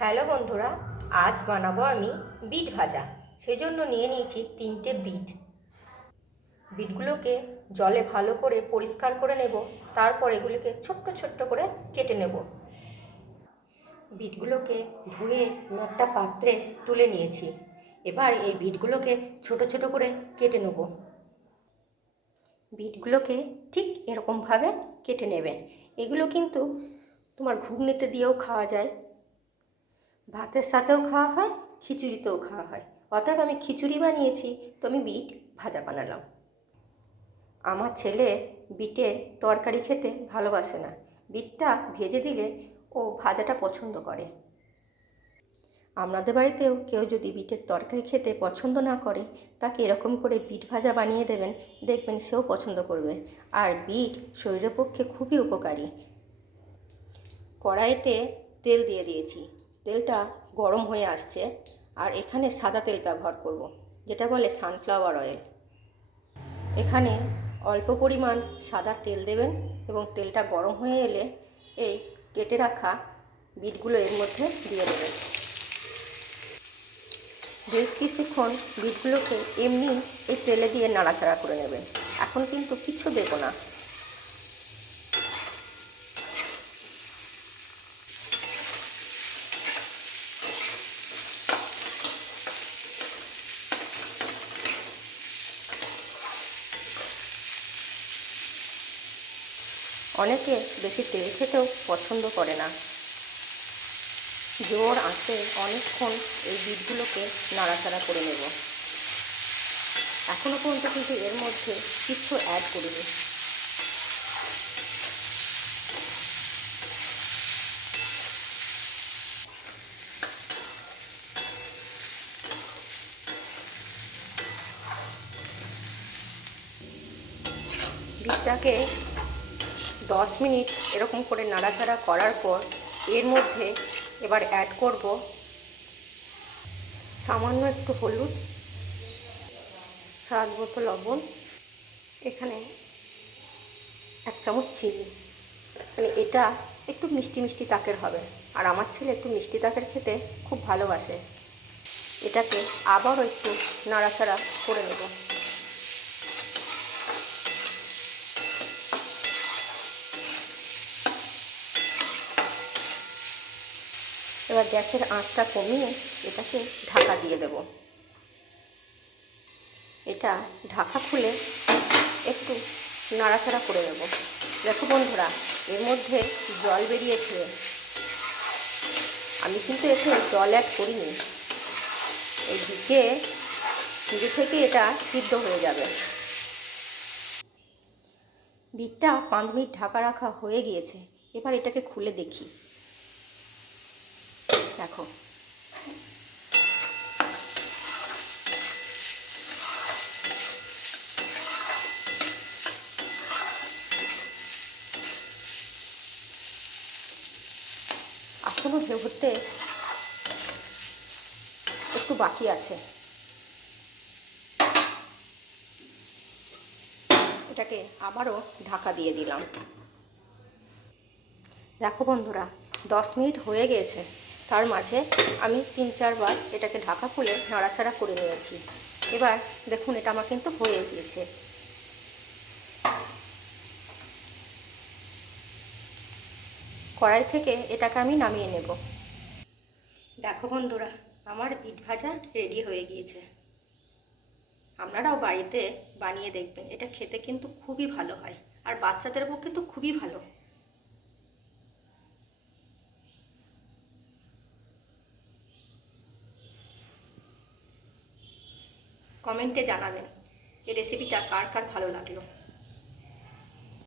Hello বন্ধুরা, আজ বানাবো আমি বিট ভাজা। সেজন্য নিয়ে নিয়েছি 3টে বিট। বিটগুলোকে জলে ভালো করে পরিষ্কার করে নেব, তারপর এগুলোকে ছোট্ট ছোট্ট করে কেটে নেব। বিটগুলোকে ধুয়ে আমি একটা পাত্রে তুলে নিয়েছি। এবার এই বিটগুলোকে ছোট ছোট করে কেটে নেব। বিটগুলোকে ঠিক এরকমভাবে কেটে নেবেন। এগুলো কিন্তু তোমার ঘুগনিতে দিয়েও খাওয়া যায়, ভাতের সাথেও খাওয়া হয়, খিচুড়িতেও খাওয়া হয়। অতএব আমি খিচুড়ি বানিয়েছি, তো আমি বিট ভাজা বানালাম। আমার ছেলে বিটের তরকারি খেতে ভালোবাসে না, বিটটা ভেজে দিলে ও ভাজাটা পছন্দ করে। আপনাদের বাড়িতেও কেউ যদি বিটের তরকারি খেতে পছন্দ না করে, তাকে এরকম করে বিট ভাজা বানিয়ে দেবেন, দেখবেন সেও পছন্দ করবে। আর বিট শরীরের পক্ষে খুবই উপকারী। কড়াইতে তেল দিয়ে দিয়েছি, তেলটা গরম হয়ে আসছে। আর এখানে সাদা তেল ব্যবহার করব, যেটা বলে সানফ্লাওয়ার অয়েল। এখানে অল্প পরিমাণ সাদা তেল দেবেন এবং তেলটা গরম হয়ে এলে এই কেটে রাখা বিটগুলো এর মধ্যে দিয়ে দেবেন। বেশ কিছুক্ষণ বিটগুলোকে এমনি এই তেলে দিয়ে নাড়াচাড়া করে নেবেন। এখন কিন্তু কিছু দেবো না। অনেকে বেশি তেল খেতেও পছন্দ করে না। জোর আঁচে অনেকক্ষণ এই বিটগুলোকে নাড়াচাড়া করে নেব। এখনও পর্যন্ত কিন্তু এর মধ্যে কিছু অ্যাড করিনি। বিটটাকে 10 মিনিট এরকম করে নাড়াচাড়া করার পর এর মধ্যে এবার অ্যাড করব সামান্য একটু হলুদ, স্বাদ মতো লবণ, এখানে 1 চামচ চিনি। মানে এটা একটু মিষ্টি মিষ্টি তাকের হবে, আর আমার ছেলে একটু মিষ্টি তাকের খেতে খুব ভালোবাসে। এটাকে আবারও একটু নাড়াচাড়া করে নেব। এবার গ্যাসের আঁচটা কমিয়ে এটাকে ঢাকা দিয়ে দেব। এটা ঢাকা খুলে একটু নাড়াচাড়া করে নেব। দেখো বন্ধুরা, এর মধ্যে জল বেরিয়েছে। আমি কিন্তু এতে জল অ্যাড করিনি। এই দিকে নিজে থেকে এটা সিদ্ধ হয়ে যাবে। বিটটা 5 মিনিট ঢাকা রাখা হয়ে গিয়েছে। এবার এটাকে খুলে দেখি। দেখো, এখনো হতে একটু বাকি আছে। এটাকে আবারও ঢাকা দিয়ে দিলাম। দেখো বন্ধুরা, 10 মিনিট হয়ে গিয়েছে। তার মাঝে আমি 3-4 বার এটাকে ঢাকা খুলে নাড়াচাড়া করে নিয়েছি। এবার দেখুন, এটা আমার কিন্তু হয়ে গিয়েছে। কড়াই থেকে এটাকে আমি নামিয়ে নেব। দেখো বন্ধুরা, আমার বিট ভাজা রেডি হয়ে গিয়েছে। আপনারাও বাড়িতে বানিয়ে দেখবেন, এটা খেতে কিন্তু খুবই ভালো হয়, আর বাচ্চাদের পক্ষে তো খুবই ভালো। কমেন্টে জানাবেন এই রেসিপিটা কার কার ভালো লাগলো।